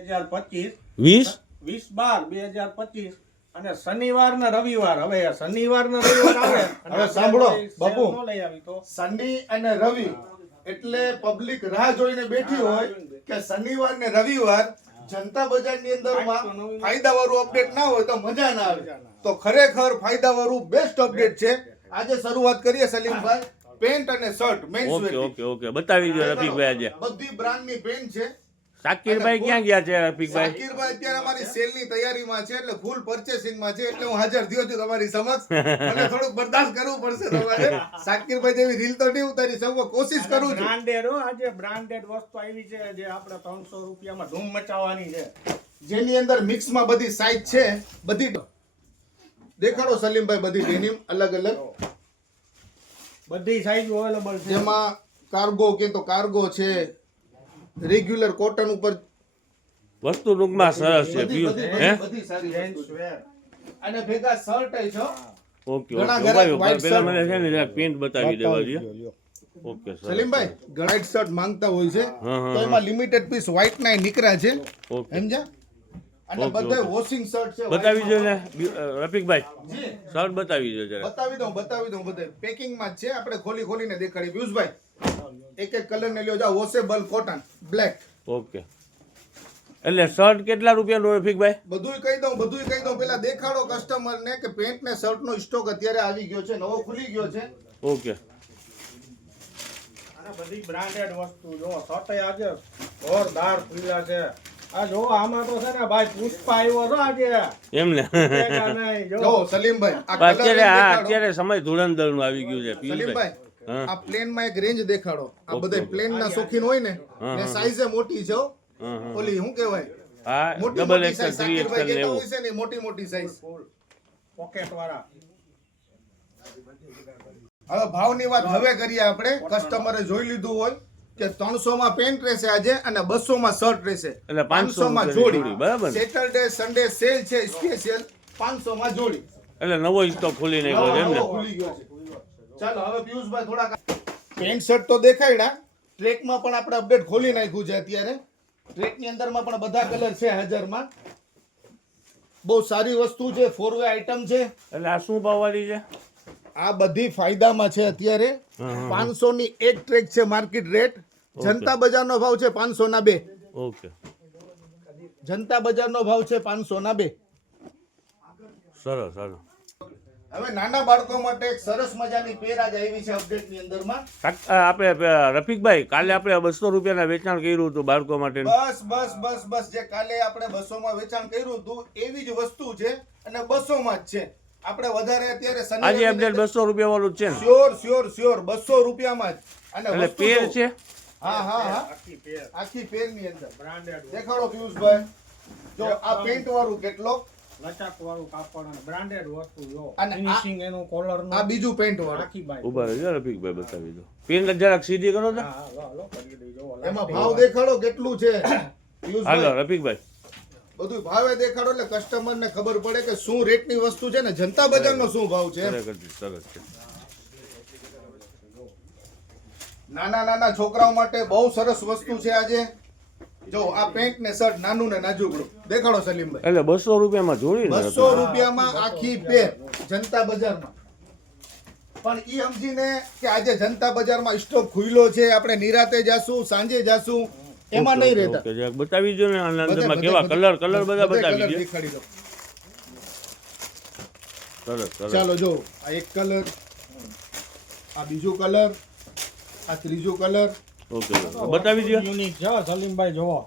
2025 20 20/12/2025 અને શનિવાર ને રવિવાર. હવે શનિવાર ને રવિવાર આવે અને હવે સાંભળો બાપુ, ન લઈ આવી તો શનિ અને રવિ એટલે પબ્લિક રાહ જોઈને બેઠી હોય કે શનિવાર ને રવિવાર જનતા બજારની અંદરમાં ફાયદાવાળું અપડેટ ના હોય તો મજા ના આવે. તો ખરેખર ફાયદાવાળું બેસ્ટ અપડેટ છે. આજે શરૂઆત કરીએ સલીમભાઈ પેન્ટ અને શર્ટ મેન્સ ઓકે વેર. ઓકે ઓકે બતાવી દો રફીકભાઈ આજે. બધી બ્રાન્ડની પેન્ટ છે. શાકીરભાઈ ક્યાં ગયા છે રફીકભાઈ? શાકીરભાઈ અત્યારે અમારી સેલની તૈયારીમાં છે એટલે ફૂલ પરચેસિંગમાં છે એટલે હું હાજર થયો છું તમારી સમક્ષ. મને થોડુંક બરદાસ્ત કરવું પડશે તમારે. શાકીરભાઈ જેવી રીલ તો નહીં ઉતારી શકું, કોશિશ કરું છું. બ્રાન્ડેડ આજે બ્રાન્ડેડ વસ્તુ આવી છે જે આપણે 300 રૂપિયામાં ધૂમ મચાવવાની છે. જેની અંદર મિક્સમાં બધી સાઈઝ છે. બધી દેખાડો સલીમભાઈ, બધી ડેનિમ અલગ અલગ, બધી સાઈઝ અવેલેબલ છે. જેમાં કાર્ગો કે તો કાર્ગો છે, રેગ્યુલર કોટન ઉપર વસ્તુ ટૂંકમાં સરસ છે. બધી સારી જેન્ટ્સ વસ્તુ છે. વેર. અને ભેગા શર્ટ છે. ઓકે ઘણા ઓકે ઘણા ભાઈ white પેલા shirt. મને છે ને જરાક પેન્ટ બતાવી દેવા દો. Okay sir. સલીમભાઈ ઘણા શર્ટ માંગતા હોય છે હા. તો એમાં લિમિટેડ પીસ વ્હાઈટ ના નીકળ્યા છે, ઓકે સમજ્યા? અને ઓકે, બધા ઓકે. વોશિંગ શર્ટ છે. બતાવી દો ને રફીકભાઈ, જી શર્ટ બતાવી દો જરા. બતાવી દઉં બધે પેકિંગ માં જ છે. આપણે ખોલીને દેખાડી. પિયુષભાઈ એક એક કલર ને લ્યો. જા વોશેબલ કોટન બ્લેક. ઓકે એટલે શર્ટ કેટલા રૂપિયાનું રફીકભાઈ? બધુંય કહી દઉં. પેલા દેખાડો કસ્ટમર ને કે પેન્ટ ને શર્ટ નો સ્ટોક અત્યારે આવી ગયો છે, નવો ખુલી ગયો છે. ઓકે અને બધી બ્રાન્ડેડ વસ્તુ જો શર્ટ આજે જોરદાર ખુલ્લા છે. આ જો આમાં તો છે ને ભાઈ પુષ્પા આવ્યો છો આજે. એમને દેખા નહીં, જો. જો સલીમભાઈ આ પણ કલર અત્યારે અત્યારે સમય ધુરંધર નું આવી ગયું છે પિયુષભાઈ. સલીમભાઈ હા. આ પ્લેન માં એક રેન્જ દેખાડો. આ ઓકે, બધા ઓકે. પ્લેન ના શોખીન હોય ને હા, ને હા. સાઈઝ મોટી છે હો. હા. ઓલી શું કહેવાય, હા મોટી ડબલ મોટી એક્સેલ સાઈઝ. 3 એક્સેલ ને એવું. છે ને મોટી સાઈઝ. ફૂલ પોકેટ વાળા. હવે ભાવની વાત હવે કરીએ આપણે. કસ્ટમરે જોઈ લીધું હોય કે 300 માં પેન્ટ રહેશે આજે અને 200 માં શર્ટ રહેશે. એટલે 500 માં રૂપિયાની જોડી. જોડી, બરાબર ને? સેટરડે સન્ડે સેલ છે સ્પેશિયલ 500 માં જોડી. એટલે નવો સ્ટોક ખોલી નાખ્યો છે એમ ને? નવો ખુલી ગયો છે. ચાલો હવે પિયુષભાઈ થોડાક પેન્ટ શર્ટ તો દેખાડ્યા. ટ્રેકમાં પણ આપણે અપડેટ ખોલી નાખ્યું છે અત્યારે. ટ્રેકની અંદરમાં પણ બધા કલર છે હાજરમાં. બહુ સારી વસ્તુ છે. 4 વે આઈટમ છે. એટલે આ શું ભાવવાળી છે? આ બધી ફાયદામાં છે અત્યારે. 500 ની એક ટ્રેક છે માર્કેટ રેટ. જનતા બજારનો ભાવ છે 500 ના 2. ઓકે જનતા બજારનો ભાવ છે 500 ના 2. સરસ સરસ. હવે નાના બાળકો માટે એક સરસ મજાની પેર આજ આવી છે અપડેટની અંદરમાં. આપણે રફીકભાઈ કાલે આપણે 200 રૂપિયાના વેચાણ કર્યું હતું બાળકો માટે. બસ જે કાલે આપણે 200 માં વેચાણ કર્યું હતું એવી જ વસ્તુ છે અને 200 માં જ છે. આપણે વધારે અત્યારે આજે અપડેટ 200 રૂપિયા વાળું જ છે ને? શ્યોર 200 રૂપિયામાં જ. અને એટલે વસ્તુ પેર જો. છે. હા આખી પેર આખી પેરની અંદર બ્રાન્ડેડ દેખાડો પિયુષભાઈ. જો આ પેન્ટ વાળું કેટલો લચાક વાળું કાપડ અને બ્રાન્ડેડ વસ્તુ જો. અને આ- ફિનિશિંગ એનું કોલર નું આ બીજું પેન્ટ વાળું. આખી બાઈ. ઉભા રહેજો રફીકભાઈ, બતાવી દો. પેન જરાક સીધી કરો ને. હા લો કરી દેજો. એમાં ભાવ દેખાડો કેટલું છે પિયુષભાઈ. હાલો રફીકભાઈ. બધું ભાવે દેખાડો એટલે કસ્ટમર ને ખબર પડે કે શું રેટની વસ્તુ છે ને જનતા બજારનો શું ભાવ છે. ખરેખર સરસ છે. નાના છોકરાઓ માટે બહુ સરસ વસ્તુ છે આજે. જો આ પેન્ટ ને શર્ટ નાનું ને નાજુકડું દેખાડો સલીમભાઈ. એટલે 200 રૂપિયામાં જોડી ને 200 રૂપિયામાં આખી પેર જનતા બજારમાં. પણ ઈ સમજીને કે આજે જનતા બજારમાં સ્ટોક ખુલ્લો છે, આપણે નિરાતે જાશું, સાંજે જાશું, એમાં નહીં રહેતા. ઓકે, જરાક બતાવી દો ને આના અંદરમાં બધે- કેવા બધે- કલર બધા બધે બતાવી colour દો. દેખાડી દો. સરસ સરસ. ચાલો જો આ એક કલર, આ બીજો કલર, આ ત્રીજો કલર. ઓકે બતાવી દો. યુનિક છે સલીમભાઈ જોવો.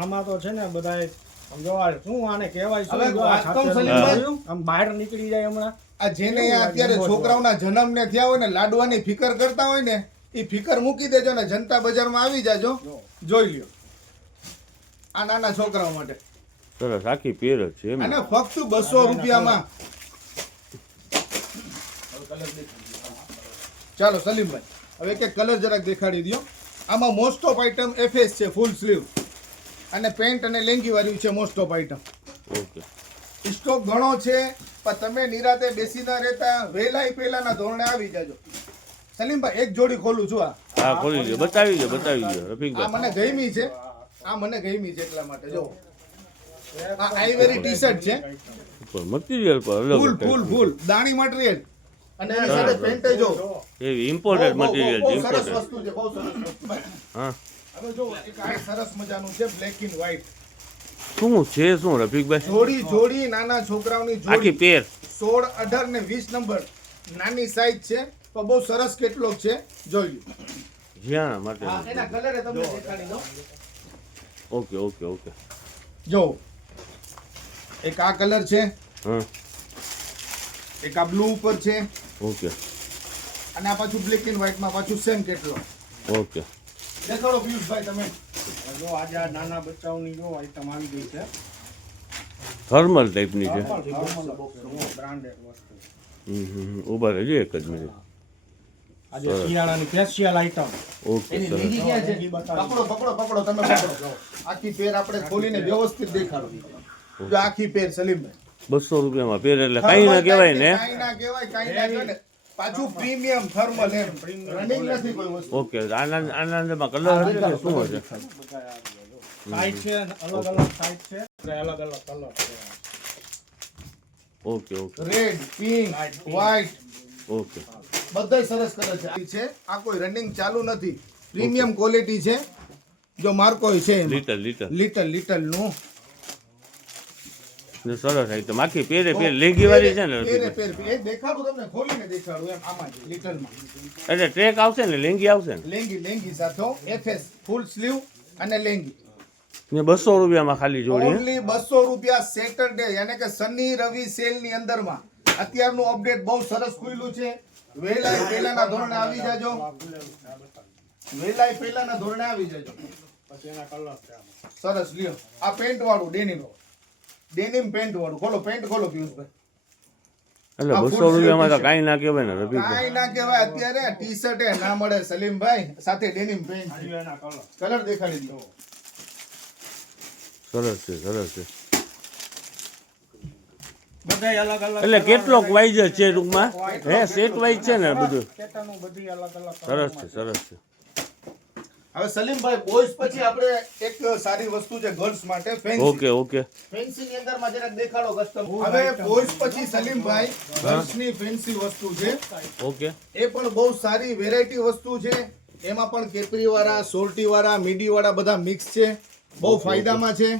આમાં તો છે ને બધાય આમ જોવા શું આને કહેવાય હવે શું જો આ વાત કહું સાથે સલીમભાઈ? જોયું? આમ બહાર નીકળી જાય હમણાં. આ જેને અત્યારે છોકરાઓના જન્મ ને થયા હોય ને લાડવાની ફિકર કરતા હોય ને એ ફિકર મૂકી દેજો ને જનતા બજારમાં આવી જાજો, જોઈ લ્યો. આ નાના છોકરાઓ માટે સરસ આખી પેર જ છે એમ ને? અને ફક્ત 200 રૂપિયામાં. ચાલો સલીમભાઈ હવે એક કલર જરાક દેખાડી દો. આમાં મોસ્ટ ઓફ આઈટમ એફએસ છે, ફૂલ સ્લીવ અને પેન્ટ અને લેંગી વાળું છે most of item. Okay stock ઘણો છે પણ તમે નિરાતે બેસી ના રહેતા વહેલા પહેલાના ધોરણે આવી જાજો. સલીમભાઈ એક જોડી ખોલું છું. હા ખોલી દો, બતાવી દો આ રફીકભાઈ. મને ગમી છે, આ મને ગમી છે એટલા માટે. જો આ આઈવરી ટી શર્ટ છે, પણ મટીરિયલ પર અલગ ફૂલ type. ફૂલ ફૂલ દાણી મટીરિયલ અને એની સાથે પેન્ટ જો એવી ઇમ્પોર્ટેડ મટીરિયલ બહુ છે, સરસ ઇમ્પોર્ટેડ. વસ્તુ છે, બહુ સરસ વસ્તુ. હા હવે જો એક આ સરસ મજાનું છે બ્લેક એન્ડ વ્હાઈટ શું છે શું રફીકભાઈ? જોડી નાના છોકરાઓની આખી જોડી પેર 16, 18 ને 20 નંબર નાની સાઈઝ છે, તો બહુ સરસ કેટલોગ છે, જોઈ લો. જ્યાં માટે હા, એના કલરે તમને દેખાડી દો. ઓકે ઓકે ઓકે જો એક આ કલર છે, હા એક આ બ્લુ ઉપર છે, ઓકે અને આ પાછું બ્લેક એન્ડ વ્હાઈટ માં પાછું સેમ કેટલોગ. ઓકે દેખાડો પિયુષભાઈ તમે. જો આજે આ નાના બચ્ચાઓની જો આઈટમ આવી ગઈ છે થર્મલ ટાઈપની છે. બ્રાન્ડેડ વસ્તુ. ઉભા રહેજો એક જ મિનિટ. આજે શિયાળાની સ્પેશિયલ આઈટમ. ઓકે એની સરસ. લીગી ક્યાં છે? લીગી બતાવી. પકડો તમે પકડો. આખી પેર આપણે ખોલીને વ્યવસ્થિત દેખાડો. જો આખી પેર સલીમભાઈ 200 રૂપિયામાં પેર એટલે કાંઈ ના કહેવાય ને. કાંઈ ના કહેવાય. પાછું પ્રીમિયમ થર્મલ એમ રનિંગ નથી કોઈ વસ્તુ. ઓકે આનંદમાં કલર હશે કે શું હશે? સાઈઝ છે અલગ અલગ સાઈઝ છે અને અલગ અલગ કલર છે. Okay okay red, pink, white okay બધાય સરસ કલર છે. આ કોઈ રનિંગ ચાલુ નથી, પ્રીમિયમ ક્વોલિટી છે. જો માર્કો છે એમાં. લીટર નું ને સરસ આઈટમ આખી પેરે પેર લેગી વાળી છે ને પેરે રફીકભાઈ? પેર એ દેખાડું તમને ખોલીને દેખાડું એમ આમાં જ લીટરમાં. એટલે ટ્રેક આવશે ને લેંગી આવશે ને લેંગી સાથે FS ફૂલ સ્લીવ અને લેંગી. ને 200 રૂપિયામાં ખાલી જોડી હે? ઓનલી 200 રૂપિયા સેટરડે યાની કે શનિ રવિ સેલ ની અંદરમાં અત્યારનું અપડેટ બહુ સરસ ખુલ્લું છે. પહેલાના ધોરણે આવી જાજો. પહેલાના ધોરણે આવી જાજો. પછી એના કલર છે આમાં. સરસ લ્યો. આ પેન્ટ વાળું ડેનિમ પેન્ટ વાળું. ખોલો પેન્ટ ખોલો પિયુષભાઈ. એટલે આ 200 full રૂપિયામાં તો sleeve કાંઈ ના કહેવાય ને રફીકભાઈ. કાંઈ ના કહેવાય અત્યારે ટી શર્ટ ના મળે સલીમભાઈ, સાથે ડેનિમ પેન્ટ છે. જો એના કલર. કલર દેખાડી દો. સરસ છે બધાય અલગ અલગ એટલે colour કેટલોક હોય. વાઇઝ જ છે ટૂંકમાં હે સેટ વાઇઝ છે ને બધું? પેટર્નો બધી અલગ અલગ સરસ છે સરસ છે. હવે સલીમભાઈ બોયઝ પછી આપણે એક સારી વસ્તુ છે ગર્લ્સ માટે ફેન્સી. ઓકે ઓકે ફેન્સી ની અંદર માં જરાક દેખાડો કસ્ટમ. હવે બોયઝ પછી સલીમભાઈ ગર્લ્સ ની ફેન્સી વસ્તુ છે. ઓકે એ પણ બહુ સારી વેરાયટી વસ્તુ છે. એમાં પણ કેપરી વાળા, સોર્ટી વાળા, મીડી વાળા બધા મિક્સ છે. બહુ ફાયદામાં છે.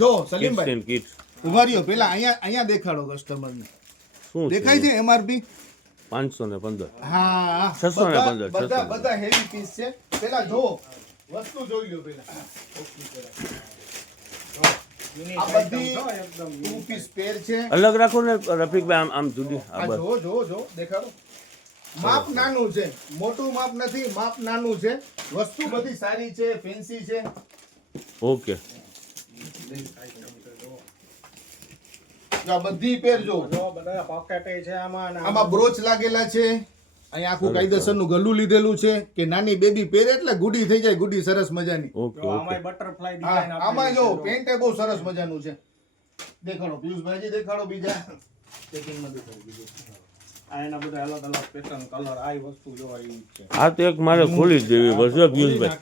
જો સલીમભાઈ કિડ્સ ઉભા રહ્યો, પેલા અહીંયા દેખાડો કસ્ટમર ને. શું દેખાય છે MRP? 515 હા 615, બધા હેવી પીસ છે. પેલા જો વસ્તુ જોઈ લો પેલા. Unique આ item બધી છે એકદમ. 2 પીસ પેર છે. અલગ રાખો ને રફીકભાઈ આમ જુદી આ આ બસ જો દેખાડો. માપ નાનું છે, મોટું માપ નથી, માપ નાનું છે. વસ્તુ બધી સારી છે, ફેન્સી છે. ઓકે જો આ બધી પેર જો. જો બધા પોકેટ છે આમાં અને આમાં બ્રોચ લાગેલા છે. અહીંયા આખું કાયદેસરનું ગલ્લું લીધેલું છે કે નાની બેબી પહેરે એટલે ગુડી થઈ જાય, ગુડી સરસ મજાની. ઓકે જો ઓકે આમાંય બટરફ્લાય હા, ડિઝાઇન આમાં જો પેન્ટ એ બહુ સરસ મજાનું છે. દેખાડો પિયુષભાઈજી, દેખાડો બીજા. પેકિંગમાં દેખાડો બીજું. આ એના બધા અલગ અલગ પેટર્ન કલર આ વસ્તુ જો આવી છે. આ તો એક મારે ખોલી જ દેવી પડશે પિયુષભાઈ.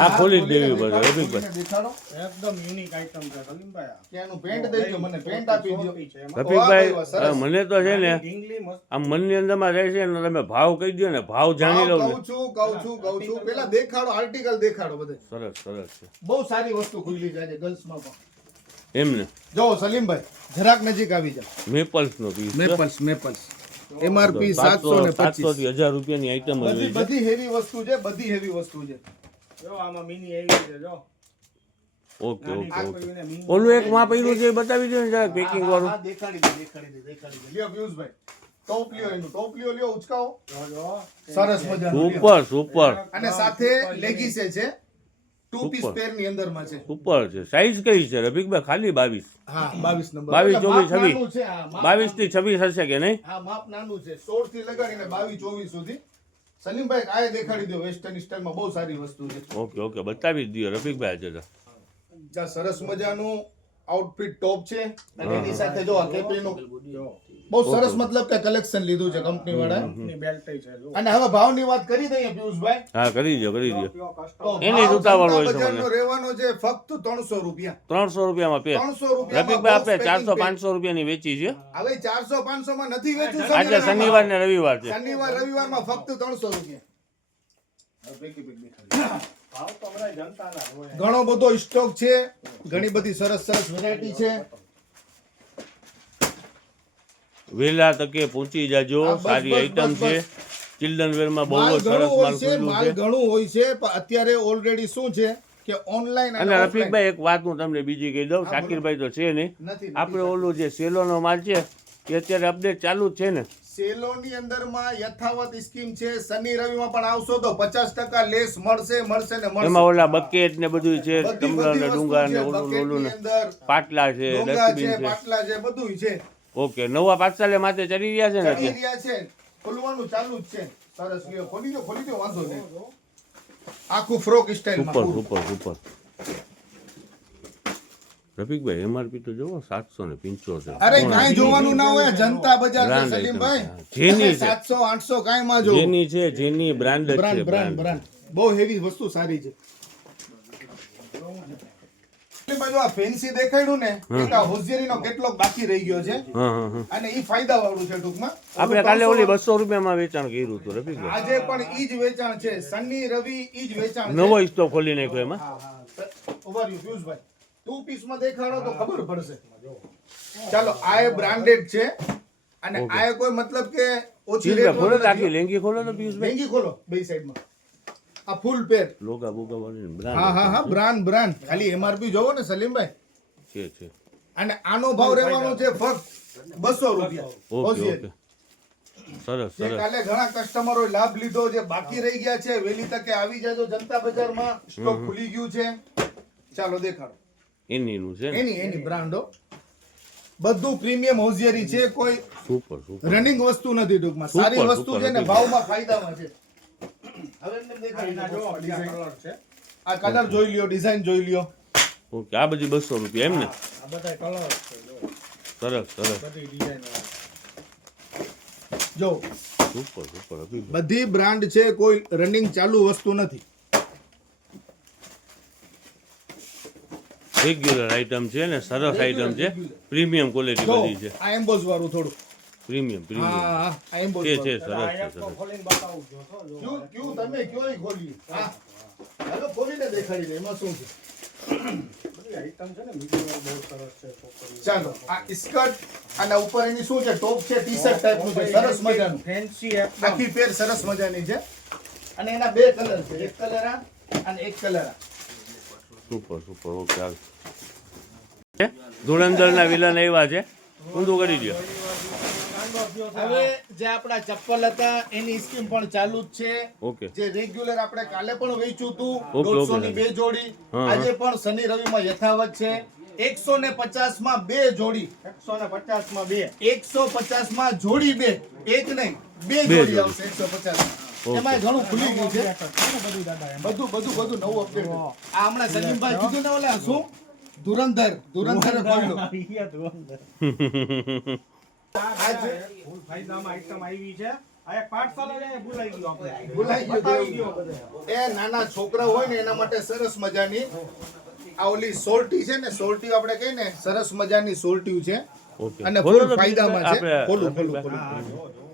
આ ખોલી જ દેવી પડશે દેખાડો, રફીકભાઈ. દેખાડો. એકદમ યુનિક આઈટમ છે સલીમભાઈ આ. ત્યાંનું પેન્ટ દઈ દો મને, પેન્ટ આપી દો. છે એમાં. રફીકભાઈ વાહ, સરસ. મને તો છે ને ઢીંગલી મસ્ત. આમ મનની અંદરમાં રહે છે ને તમે ભાવ કહી દો ને ભાવ જાણી લઉં ને. કહું છું પેલા દેખાડો, આર્ટિકલ દેખાડો બધે. સરસ સરસ છે બહુ સારી વસ્તુ ખુલ્લી છે આજે ગર્લ્સમાં પણ. એમને જો સલીમભાઈ જરાક નજીક આવી જાઓ. મેપલ્સ નો પીસ મેપલ્સ MRP 725. 700 થી 1000 રૂપિયાની આઈટમ આવી છે. બધી હેવી વસ્તુ છે, બધી હેવી વસ્તુ છે. જો આમાં મિની એવી છે જો. ઓકે ઓકે આ ઓકે કોઈને mini ઓલું એક માં પડ્યું છે એ બતાવી દો ને જરા પેકિંગ વાળું. હા, દેખાડી દે. લ્યો પિયુષભાઈ, ટોપ લ્યો એનું, ટોપ લ્યો ઉચકાવો. જો સરસ મજાનું લ્યો. સુપર સુપર અને સાથે લેગીસે છે, 2 પીસ Super. પેર ની અંદરમાં છે. સુપર છે. સાઈઝ કઈ છે રફીકભાઈ? ખાલી 22 હા, 22 નંબર. 22, એટલે માપ 24, નાનું છે, હા, માપ 22 થી 26 હશે કે નહીં? હા, માપ નાનું છે. 16 થી લગાડીને 22 24 સુધી. સલીમભાઈ આ દેખાડી દો, વેસ્ટર્ન સ્ટાઇલમાં બહુ સારી વસ્તુ છે. ઓકે ઓકે બતાવી જ દો રફીકભાઈ આજે તો. જ્યાં સરસ મજાનું આઉટફિટ ટોપ છે અને એની સાથે જો આ કેપરીનું જો બહુ સરસ મતલબ કે કલેક્શન લીધું છે કંપની વાળા ની બેલ્ટ છે જો અને હવે ભાવની વાત કરી દઈએ પિયુષભાઈ હા કરી દો કરી દો પ્યોર કસ્ટમ તો એની ભાવ ઉતાવળ હોય છે જનતા મને. બજારનો રહેવાનો છે ફક્ત 300 રૂપિયા 300 રૂપિયામાં પેર 300 રૂપિયામાં રફીકભાઈ આપણે box packing 400 500 રૂપિયાની વેચી છે હવે 400 500 માં નથી વેચું આજે શનિવાર ને રવિવાર છે શનિવાર રવિવારમાં ફક્ત 300 રૂપિયા ભાવ તો બધા જનતાના હોય ઘણો બધો સ્ટોક છે ઘણી બધી સરસ સરસ વેરાયટી છે વહેલા તકે પહોંચી જાજો હા, બસ, સારી બસ, આઈટમ બસ, છે બસ. ચિલ્ડ્રન વેરમાં બહુ માલ જ સરસ ઘણું હોય માલ છે ખુલ્લું માલ છે ઘણું હોય છે પણ અત્યારે ઓલરેડી શું છે કે ઓનલાઈન અને રફીકભાઈ એક વાત હું તમને બીજી કહી દઉં શાકીરભાઈ તો છે નહીં નથી આપણે ઓલું જે સેલોનો માલ છે એ અત્યારે અપડેટ ચાલુ જ છે ને સેલોની અંદરમાં યથાવત સ્કીમ છે શનિ રવિમાં પણ આવશો તો 50% લેસ મળશે મળશે ને મળશે એમાં ઓલા બકેટ ને બધું છે બધી ટમ્બલર ને વસ્તુ ડુંગા ને છે. ઓલું બકેટની ઓલું ને અંદર પાટલા છે ડોંગા ડસ્ટબિન છે છે પાટલા છે બધું છે ઓકે નવા પાટલા માથે ચડી રહ્યા છે ને ચડી અત્યારે રહ્યા છે ખોલવાનું ચાલુ જ છે સરસ લ્યો ખોલી દો વાંધો નહીં આખું ફ્રોક સ્ટાઇલમાં સુપર સુપર સુપર રફીકભાઈ એમઆરપી તો જોવો 775 અરે કાંઈ જોવાનું ના હોય જનતા બજાર છે Brand સલીમભાઈ item. જેની છે. 700 800 કાંઈ માં જો જેની છે જેની બ્રાન્ડ જ છે બ્રાન્ડ બ્રાન્ડ બ્રાન્ડ બ્રાન્ડ બહુ હેવી વસ્તુ સારી છે સલીમભાઈ જો આ ફેન્સી દેખાડ્યું ને એક આ હોશિયારીનો કેટલોક બાકી રહી ગયો છે હા હા હા અને ઈ ફાયદા વાળું છે ટૂંકમાં આપણે કાલે ઓલી 200 રૂપિયામાં વેચાણ કર્યું હતું રફીકભાઈ આજે પણ ઈ જ વેચાણ છે શનિ રવિ ઈ જ વેચાણ છે નવો સ્ટોક ખોલી નાખ્યો એમાં ઉભા રહ્યો પિયુષભાઈ 2 પીસમાં દેખાડો તો ખબર પડશે ચાલો આ એ બ્રાન્ડેડ છે અને આ એ કોઈ મતલબ કે ઓછી પિયુષભાઈ ખોલો તો રેટ આખી લેંગી ખોલો તો પિયુષભાઈ લેંગી ખોલો બે સાઈડમાં આ ફૂલ પેર લોગા બોગા વાળી હા હા હા બ્રાન્ડ ખાલી એમઆરપી જોવો ને સલીમભાઈ છે અને આનો ભાવ રહેવાનો છે ફક્ત 200 રૂપિયા ઓકે હોશિયારી. ઓકે સરસ જે સરસ કાલે ઘણા કસ્ટમરોએ લાભ લીધો જે બાકી રહી ગયા છે વહેલી તકે આવી જાજો જનતા બજારમાં સ્ટોક ખુલી ગયું છે ચાલો દેખાડો એનીનું છે ને એની બ્રાન્ડો બધું પ્રીમિયમ હોશિયારી છે કોઈ સુપર સુપર રનિંગ વસ્તુ નથી ટૂંકમાં Super, સારી વસ્તુ super, છે ને super. ભાવમાં ફાયદામાં છે હવે એમને દેખાડી એના જો નાખો. બીજા કલર છે આ કલર જોઈ લ્યો ડિઝાઇન જોઈ લ્યો ઓકે આ બધી 200 રૂપિયા એમ ને આ બધા કલર છે જો સરસ સરસ બધી ડિઝાઇન જો સુપર સુપર રફીકભાઈ બધી બ્રાન્ડ છે કોઈ રનિંગ ચાલુ વસ્તુ નથી રેગ્યુલર આઈટમ છે ને સરસ આઈટમ છે પ્રીમિયમ ક્વોલિટી જો બધી છે આ એમ્બોઝ વાળું થોડું પ્રીમિયમ હા પ્રીમિયમ હા આ એમ્બોઝ છે છે વાળું. સરસ છે એક તો સરસ ખોલીને બતાવું જો તો જો ક્યું તમે કયો ઈ ખોલ્યું હા હવે ખોલીને દેખાડી દે એમાં શું છે બધી આઈટમ છે ને મીડિયમ બહુ સરસ છે છોકરીઓ ચાલો આ સ્કર્ટ અને ઉપર એની શું છે ટોપ છે ટી-શર્ટ ટાઈપનું છે સરસ મજાનું ફેન્સી એકદમ આખી પેર સરસ મજાની છે અને એના બે કલર છે એક કલર આ અને એક કલર આ સુપર સુપર ઓકે હાલ ધુરંધરના વિલન આવ્યા છે ઊંધું કરી દો હવે જે આપણા ચપ્પલ હતા એની સ્કીમ પણ ચાલુ જ છે ઓકે જે રેગ્યુલર આપણે કાલે પણ વેચ્યું હતું ઓકે, 150 ઓકે. ની બે જોડી હા, આજે પણ શનિ રવિમાં યથાવત છે 150 માં બે જોડી 150 માં બે 150 માં જોડી બે એક નહીં બે બે જોડી જોડી. આવશે 150 માં ઓકે. એમાં ઘણું ખુલી ગયું છે બધું દાદા એમ બધું નવું અપડેટ આ હમણાં સલીમભાઈ કીધું ને ઓલા શું ધુરંધર ખોલ્યું ફૂલ ફાયદામાં આઈટમ આવી છે આ એક પાર્સલ જ અહીંયા ભૂલાઈ ગયો આપણે ભૂલાઈ ગયું બતાવી દેવું. દ્યો બધે. એ નાના છોકરા હોય ને એના માટે સરસ મજાની આ ઓલી સોલ્ટી છે ને સોલ્ટી આપણે કહીએ ને સરસ મજાની સોલ્ટી છે ઓકે અને ખોલો ફૂલ તો ફાયદામાં છે આપણે ખોલું રફીકભાઈ. ખોલું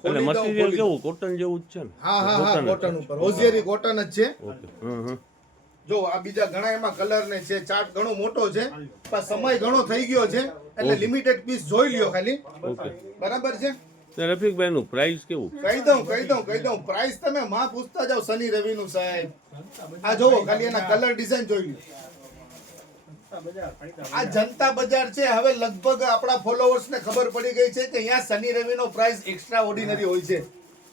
એટલે ખોલી દઉં, મટીરિયલ ખોલી કેવું કોટન જેવું જ છે ને હા હા હા Cotton જ કોટન ઉપર હોશિયારી કોટન જ છે ઓકે હમ જો આ બીજા ઘણા એમાં કલર ને છે ચાર્ટ ઘણો મોટો છે પણ સમય ઘણો થઈ ગયો છે એટલે લિમિટેડ પીસ જોઈ લ્યો ખાલી ઓકે બરાબર છે તો રફીકભાઈ નું પ્રાઇસ કેવું કહી દઉં પ્રાઇસ તમે માં પૂછતા જાવ શનિ રવિ નું સાહેબ આ જોવો ખાલી એના કલર ડિઝાઇન જોઈ લ્યો બજાર ફાયદા આ જનતા બજાર છે હવે લગભગ આપણા ફોલોવર્સ ને ખબર પડી ગઈ છે કે અહીંયા શનિ રવિ નો પ્રાઇસ એક્સ્ટ્રા ઓર્ડિનરી હોય છે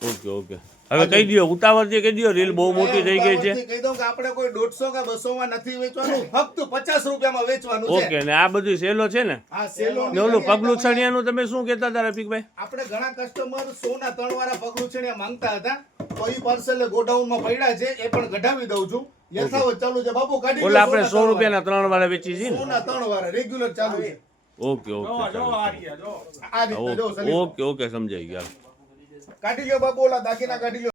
ઓકે ઓકે હવે કહી દો ઉતાવળથી કહી દો રીલ બહુ મોટી થઈ ગઈ છે કહી દઉં કે આપણે કોઈ 150 કે 200 માં નથી વેચવાનું ફક્ત 50 રૂપિયામાં વેચવાનું છે ઓકે ને આ બધું સેલો છે ને આ સેલો ને ઓલું પગલું છણિયાનું તમે શું કહેતા હતા રફીકભાઈ આપણે ઘણા કસ્ટમર 100 ના 3 વાળા પગલું છેણિયા માંગતા હતા તો ઈ પાર્સલ ગોડાઉન માં પડ્યા છે એ પણ કઢાવી દઉં છું યથાવત ચાલુ છે બાપુ કાઢી ઓલા આપણે 100 રૂપિયાના 3 વાળા વેચી છે ને 100 ના 3 વાળા રેગ્યુલર ચાલુ છે ઓકે જો ઓકે જો આ સારું. રહ્યા જો આ રીતે જો સલીમ ઓકે ઓકે સમજાઈ ગયા. કાઢી લ્યો બાબુ ઓલા દાગીના કાઢી લ્યો